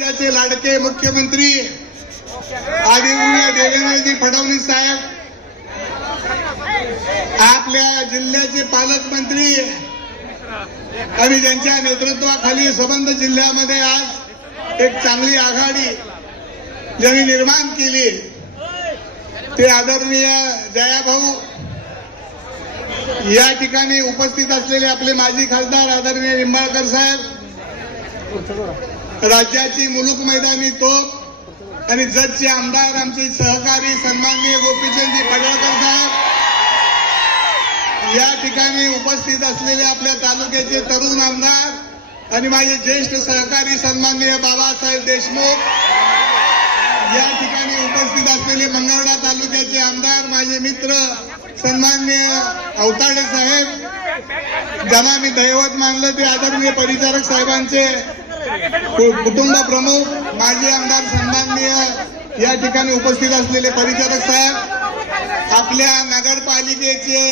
राज्याचे लाडके मुख्यमंत्री आदरणीय देवेंद्रजी फडणवीस साहेब आपल्या जिल्ह्याचे पालकमंत्री आणि ज्यांच्या नेतृत्वाखाली संबंध जिल्ह्यामध्ये आज एक चांगली आघाडी ज्यांनी निर्माण केली ते आदरणीय जयाभाऊ या ठिकाणी उपस्थित असलेले आपले माजी खासदार आदरणीय निंबाळकर साहेब राज्याची मुलुक मैदानी तोप आणि जतचे आमदार आमचे सहकारी सन्माननीय गोपीचंदजी पडळकर साहेब या ठिकाणी उपस्थित असलेले आपल्या तालुक्याचे तरुण आमदार आणि माझे ज्येष्ठ सहकारी सन्माननीय बाबासाहेब देशमुख या ठिकाणी उपस्थित असलेले मंगळवाडा तालुक्याचे आमदार माझे मित्र सन्माननीय अवताडे साहेब ज्यांना मी दैवत मानलं ते आदरणीय परिचारक साहेबांचे कुटुंब प्रमुख माजी आमदार सन्माननीय या ठिकाणी उपस्थित असलेले परिचारक साहेब आपल्या नगरपालिकेचे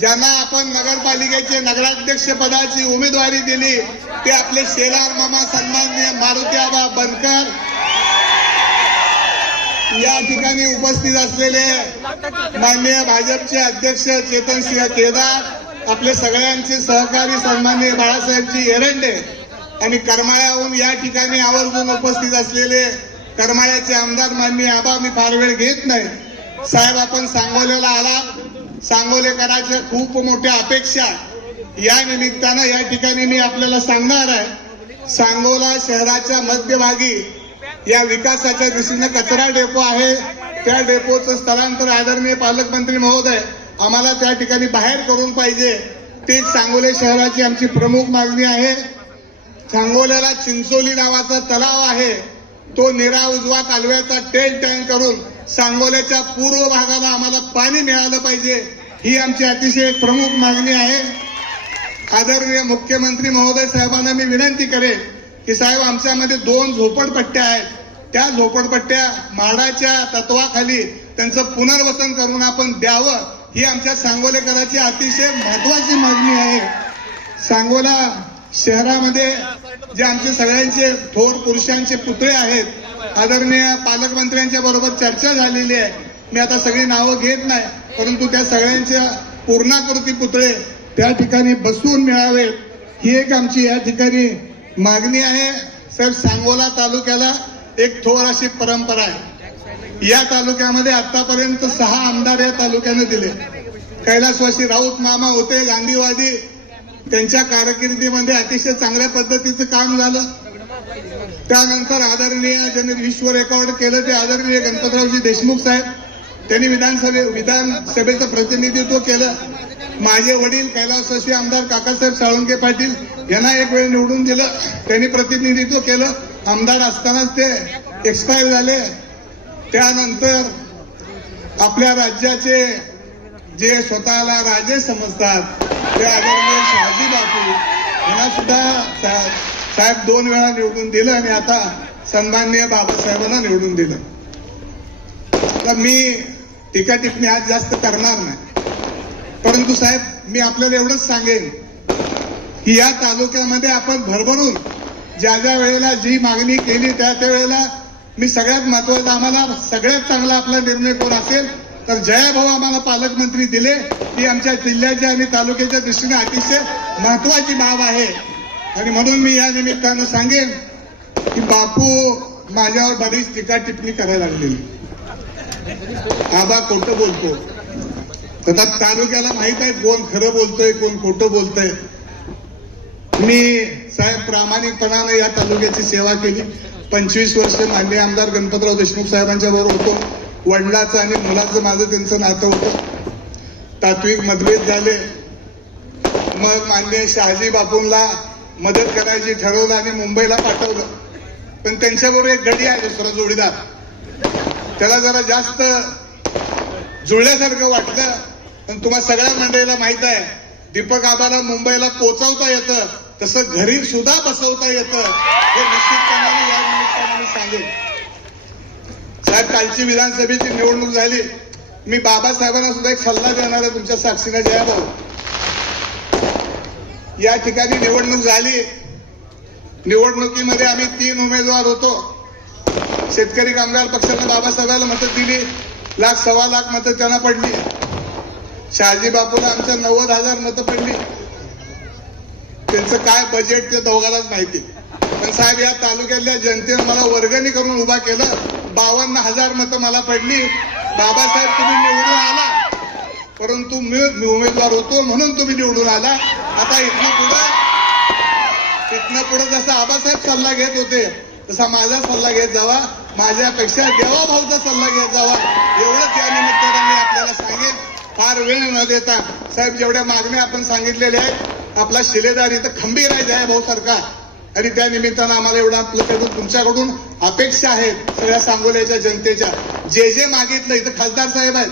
ज्यांना आपण नगरपालिकेचे नगराध्यक्ष पदाची उमेदवारी दिली ते आपले शेलार मामा सन्माननीय मारुती आबा बनकर या ठिकाणी उपस्थित असलेले माननीय भाजपचे अध्यक्ष चेतनसिंह केदार आपले सगळ्यांचे सहकारी सन्माननीय बाळासाहेबजी एरंडे आणि करमाळ्याहून या ठिकाणी आवर्जून उपस्थित असलेले करमाळ्याचे आमदार माननीय आबा मी फार वेळ घेत नाही. साहेब आपण सांगोल्याला आला. सांगोलेकरांच्या खूप मोठ्या अपेक्षा. या निमित्तानं या ठिकाणी मी आपल्याला सांगणार आहे. सांगोला शहराच्या मध्यभागी या विकासाच्या दृष्टीनं कचरा डेपो आहे. त्या डेपोचं स्थलांतर आदरणीय पालकमंत्री महोदय आम्हाला त्या ठिकाणी बाहेर करून पाहिजे. तेच सांगोले शहराची आमची प्रमुख मागणी आहे. सांगोल्याला चिंचोली नावाचा तलाव आहे. तो निरा उजवा कालव्याचा टेल टँक करून सांगोल्याच्या पूर्व भागाला आम्हाला पाणी मिळालं पाहिजे. ही आमची अतिशय प्रमुख मागणी आहे. आदरणीय मुख्यमंत्री महोदय साहेबांना मी विनंती करेन की साहेब आमच्यामध्ये दोन झोपडपट्ट्या आहेत. त्या झोपडपट्ट्या म्हाडाच्या तत्वाखाली त्यांचं पुनर्वसन करून आपण द्यावं ही आमच्या सांगोलेकराची अतिशय महत्वाची मागणी आहे. सांगोला शहरामध्ये जे आमचे सगळ्यांचे थोर पुरुषांचे पुतळे आहेत आदरणीय पालकमंत्र्यांच्या बरोबर चर्चा झालेली आहे. मी आता सगळी नावं घेत नाही परंतु त्या सगळ्यांच्या पूर्णाकृती पुतळे त्या ठिकाणी बसवून मिळावेत. ही एक आमची या ठिकाणी मागणी आहे. सर सांगोला तालुक्याला एक थोर अशी परंपरा आहे. या तालुक्यामध्ये आतापर्यंत सहा आमदार या तालुक्याने दिले. कैलासवासी राऊत मामा होते गांधीवादी त्यांच्या कारकिर्दीमध्ये अतिशय चांगल्या पद्धतीचं काम झालं. त्यानंतर आदरणीय ज्यांनी विश्व रेकॉर्ड केलं ते आदरणीय गणपतरावजी देशमुख साहेब. त्यांनी विधानसभे विधानसभेचं प्रतिनिधित्व केलं. माझे वडील कैलासवासी आमदार काकासाहेब साळुंके पाटील यांना एक वेळ निवडून दिलं. त्यांनी प्रतिनिधित्व केलं. आमदार असतानाच ते एक्सपायर झाले. त्यानंतर आपल्या राज्याचे जे स्वतःला राजे समजतात ते आदरणीय शहाजी बापू यांना सुद्धा साहेब दोन वेळा निवडून दिलं आणि आता सन्माननीय बाबासाहेबांना निवडून दिलं. तर मी टीका टिप्पणी आज जास्त करणार नाही. परंतु साहेब मी आपल्याला एवढंच सांगेन की या तालुक्यामध्ये आपण भरभरून ज्या ज्या वेळेला जी मागणी केली त्या त्या वेळेला मी सगळ्यात महत्वाचं आम्हाला सगळ्यात चांगला आपला निर्णय कोण असेल तर जयाभाऊ आम्हाला पालकमंत्री दिले. ती आमच्या जिल्ह्याच्या आणि तालुक्याच्या दृष्टीने अतिशय महत्वाची बाब आहे. आणि म्हणून मी या निमित्तानं सांगेन की बापू माझ्यावर बरीच टीका टिप्पणी करायला लागलेली. आबा खोटं बोलतो. तर तालुक्याला माहीत आहे कोण खरं बोलतोय कोण खोटं बोलतोय. मी साहेब प्रामाणिकपणानं या तालुक्याची सेवा केली. पंचवीस वर्ष मान्य आमदार गणपतराव देशमुख साहेबांच्या बरोबर होतो. वडिलाचं आणि मुलाचं माझं त्यांचं नातं होतं. तात्विक मतभेद झाले. मग मान्य शहाजी बापूंना मदत करायची ठरवलं आणि मुंबईला पाठवलं. पण त्यांच्याबरोबर एक गडी आहे दुसरा जोडीदार. त्याला जरा जास्त जुळल्यासारखं वाटलं. पण तुम्हा सगळ्या मंडळीला माहीत आहे दीपक आबाला मुंबईला पोचवता येतं तसं घरी सुद्धा बसवता येतं हे निश्चितपणाने या निमित्ताने मी सांगेन. साहेब कालची विधानसभेची निवडणूक झाली. मी बाबासाहेबांना सुद्धा एक सल्ला देणार आहे तुमच्या साक्षीने जयाभाऊ या ठिकाणी निवडणूक झाली. निवडणुकीमध्ये आम्ही तीन उमेदवार होतो. शेतकरी कामगार पक्षानं बाबासाहेबांना मतं दिली. लाख सव्वा लाख मतं त्यांना पडली. शहाजी बापूला आमच्या नव्वद हजार मतं पडली. त्यांचं काय बजेट ते दोघालाच माहिती. पण साहेब या तालुक्यातल्या जनतेनं मला वर्गणी करून उभा केलं. बावन्न हजार मतं मला पडली. बाबासाहेब तुम्ही निवडून आला. परंतु मी उमेदवार होतो म्हणून तुम्ही निवडून आला. आता इथनं पुढं इथनं पुढे जसा आबासाहेब सल्ला घेत होते तसा माझा सल्ला घेत जावा. माझ्यापेक्षा देवाभाऊचा सल्ला घेत जावा. एवढंच या निमित्तानं मी आपल्याला सांगेन. फार वेळ न देता साहेब जेवढ्या मागण्या आपण सांगितलेल्या आहेत आपला शिलेदार इथं खंबीर आहे जया भाऊ हो, सरकार. आणि त्या निमित्तानं आम्हाला एवढं आपल्याकडून तुमच्याकडून अपेक्षा आहेत सगळ्या सांगोल्याच्या जनतेच्या. जे जे मागितलं इथं खासदार साहेब आहेत.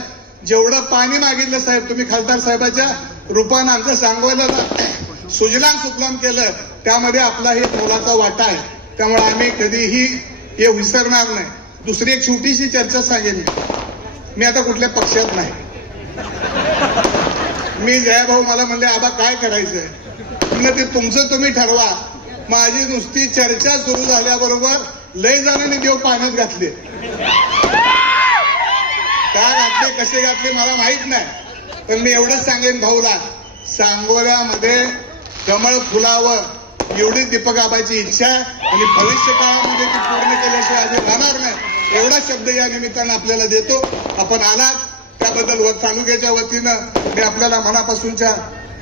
जेवढं पाणी मागितलं साहेब तुम्ही खासदार साहेबाच्या रूपानं आमचं सांगोल्याला सुजलाम सुकलाम केलं त्यामध्ये आपला हे मोलाचा वाटा आहे. त्यामुळे आम्ही कधीही हे विसरणार नाही. दुसरी एक छोटीशी चर्चा सांगेन मी. मी आता कुठल्या पक्षात नाही. मी जयाभाऊ मला म्हणले आबा काय करायचंय? म्हणलं ते तुमचं तुम्ही ठरवा. माझी नुसती चर्चा सुरू झाल्याबरोबर लय जणांनी देव पाण्यात घातले. का घातले कसे घातले मला माहीत नाही. पण मी एवढंच सांगेन भाऊला सांगोल्यामध्ये कमळ फुलावर एवढी दीपकाबाची इच्छा आणि भविष्य काळामध्ये ती पूर्ण केल्याशिवाय असे राहणार नाही. एवढा शब्द या निमित्तानं आपल्याला देतो. आपण आलात त्याबद्दल व तालुक्याच्या वतीनं मी आपल्याला मनापासूनच्या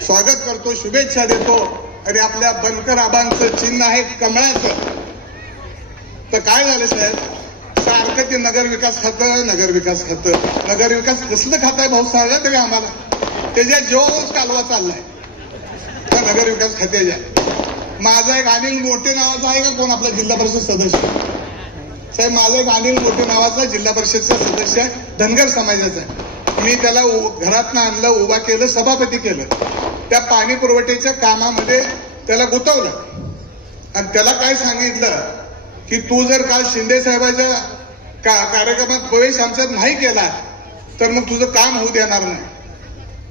स्वागत करतो शुभेच्छा देतो. आणि आपल्या बनकर आबांचं चिन्ह आहे कमळाचं. तर काय झालं साहेब? सारखं ते नगर विकास खातं नगर विकास खातं. नगर विकास कसलं खातं आहे भाऊ? सांगा तरी आम्हाला. त्याच्या जोश कालवा चाललाय. त्या नगर विकास खात्याच्या. माझा एक अनिल मोठे नावाचा आहे का कोण आपला जिल्हा परिषद सदस्य? साहेब माझा एक अनिल मोठे नावाचा जिल्हा परिषदचा सदस्य आहे धनगर समाजाचा आहे. मी त्याला घरातनं आणलं उभा केलं सभापती केलं. त्या पाणी पुरवठ्याच्या कामामध्ये त्याला गुंतवलं. आणि त्याला काय सांगितलं की तू जर काल शिंदे साहेबाच्या का कार्यक्रमात प्रवेश आमच्यात नाही केला तर मग तुझं काम होऊ देणार नाही.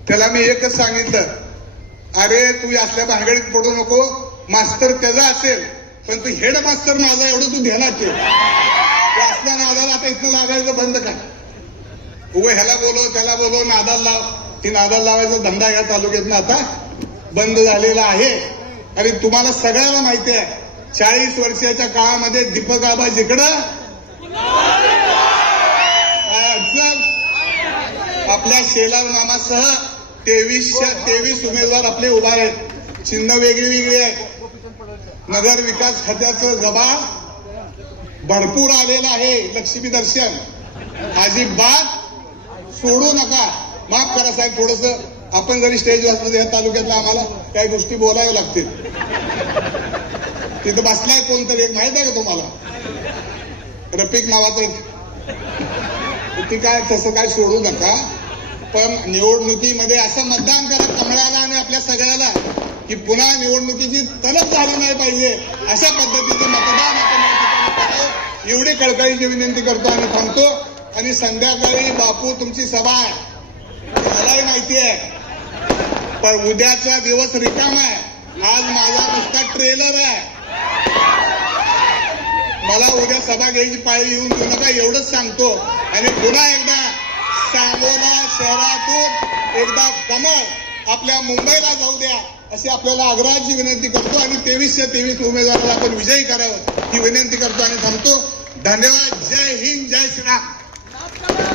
त्याला मी एकच सांगितलं अरे तू असल्या भानगडीत पडू नको. मास्तर त्याचा असेल पण तू हेड मास्तर माझा एवढं तू ध्यानात ठेव असल्या नादाला आता इथनं लागायचं बंद कर उभं ह्याला बोलव त्याला बोलव नादाला लाव. ती नादाला लावायचा धंदा या तालुक्यातनं आता बंद झालेला आहे. आणि तुम्हाला सगळ्यांना माहिती आहे चाळीस वर्षाच्या काळामध्ये दीपक आबा जिकडं आपल्या शेलार नामासह तेवीसच्या तेवीस उमेदवार आपले उभा आहेत. चिन्ह वेगळी वेगळी आहेत. नगर विकास खात्याचं गबा भरपूर आलेलं आहे लक्ष्मी दर्शन. अजिबात सोडू नका. माफ करा साहेब थोडस आपण जरी स्टेज वाचलं या तालुक्यातल्या आम्हाला काही गोष्टी बोलाव्या लागतील. तिथं बसलाय कोणतरी एक माहीत आहे का तुम्हाला? रफिक नावाचं एक. ती काय तसं काय सोडू नका. पण निवडणुकीमध्ये असं मतदान करा कमळाला आणि आपल्या सगळ्याला की पुन्हा निवडणुकीची तलब झाली नाही पाहिजे अशा पद्धतीचं मतदान आपण एवढी कळकळीची विनंती करतो आणि थांबतो. आणि संध्याकाळी बापू तुमची सभा आहे. मलाही माहिती आहे पण उद्याचा दिवस रिकाम आहे. आज माझा नुसता ट्रेलर आहे. मला उद्या सभा घ्यायची पाळी येऊन देऊ नका एवढंच सांगतो. आणि पुन्हा एकदा सांगोला शहरातून एकदा कमळ आपल्या मुंबईला जाऊ द्या अशी आपल्याला आग्रहाची विनंती करतो. आणि तेवीसशे तेवीस उमेदवाराला आपण विजयी करावं ही विनंती करतो आणि थांबतो. धन्यवाद. जय हिंद जय श्रीराम.